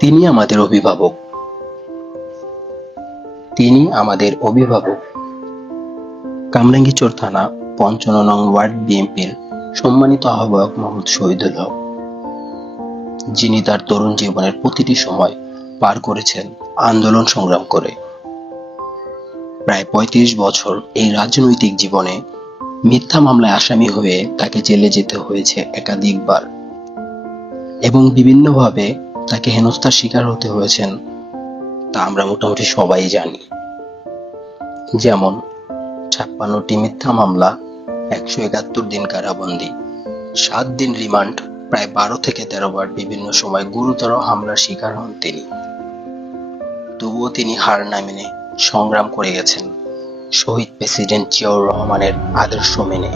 তিনি আমাদের অভিভাবক। তিনি আমাদের অভিভাবক। কামরাঙ্গীরচর থানা ৫৫ নং ওয়ার্ড বিএনপির সম্মানিত আহ্বায়ক মোহাম্মদ শহীদুল হক, যিনি তার তরুণ জীবনের প্রতিটি সময় পার করেছেন আন্দোলন সংগ্রাম করে। প্রায় ৩৫ বছর এই রাজনৈতিক জীবনে মিথ্যা মামলায় আসামি হয়ে তাকে জেলে যেতে হয়েছে একাধিকবার এবং বিভিন্নভাবে তাকে হেনস্থার শিকার হতে হয়েছেন, তা আমরা মোটামুটি সবাই জানি। যেমন ৫৬টি মিথ্যা মামলা, ১৭১ দিন কারাবন্দী, ৭ দিন রিমান্ড, প্রায় ১২ থেকে ১৩ বার বিভিন্ন সময় গুরুতর হামলার শিকার হন তিনি। তবুও তিনি হার না মেনে সংগ্রাম করে গেছেন শহীদ প্রেসিডেন্ট জিয়াউর রহমানের আদর্শ মেনে।